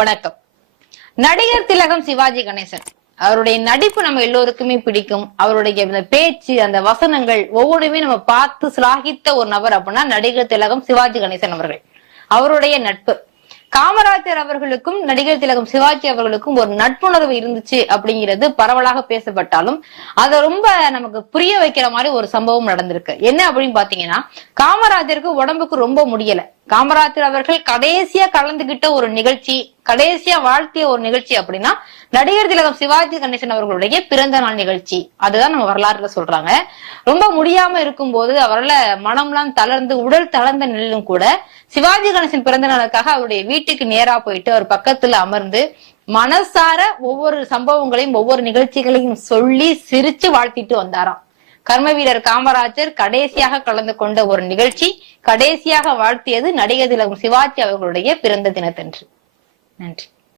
வணக்கம். நடிகர் திலகம் சிவாஜி கணேசன். அவருடைய நடிப்பு நம்ம எல்லோருக்குமே பிடிக்கும். அவருடைய அந்த பேச்சு அந்த வசனங்கள் ஒவ்வொருமே நம்ம பார்த்து சிலாகித்த ஒரு நபர் அப்படின்னா நடிகர் திலகம் சிவாஜி கணேசன் அவர்கள். அவருடைய நட்பு. காமராஜர் அவர்களுக்கும் நடிகர் திலகம் சிவாஜி அவர்களுக்கும் ஒரு நட்புணர்வு இருந்துச்சு அப்படிங்கிறது பரவலாக பேசப்பட்டாலும் அதை ரொம்ப நமக்கு புரிய வைக்கிற மாதிரி ஒரு சம்பவம் நடந்திருக்கு. என்ன அப்படின்னு பாத்தீங்கன்னா காமராஜருக்கு உடம்புக்கு ரொம்ப முடியல. காமராஜர் அவர்கள் கடைசியா கலந்துகிட்ட ஒரு நிகழ்ச்சி கடைசியா வாழ்த்திய ஒரு நிகழ்ச்சி அப்படின்னா நடிகர் திலகம் சிவாஜி கணேசன் அவர்களுடைய பிறந்த நாள் நிகழ்ச்சி. அதுதான் நம்ம வரலாறுல சொல்றாங்க. ரொம்ப முடியாம இருக்கும்போது அவரால் மனம்லாம் தளர்ந்து உடல் தளர்ந்த நிலையிலும் கூட சிவாஜி கணேசன் பிறந்த நாளுக்காக அவருடைய வீட்டுக்கு நேரா போயிட்டு அவர் பக்கத்துல அமர்ந்து மனசார ஒவ்வொரு சம்பவங்களையும் ஒவ்வொரு நிகழ்ச்சிகளையும் சொல்லி சிரிச்சு வாழ்த்திட்டு வந்தாராம். கர்ம வீரர் காமராஜர் கடைசியாக கலந்து கொண்ட ஒரு நிகழ்ச்சி கடைசியாக வாழ்த்தியது நடிகர் திலகம் சிவாஜி அவர்களுடைய பிறந்த தினத்தன்று. நன்றி.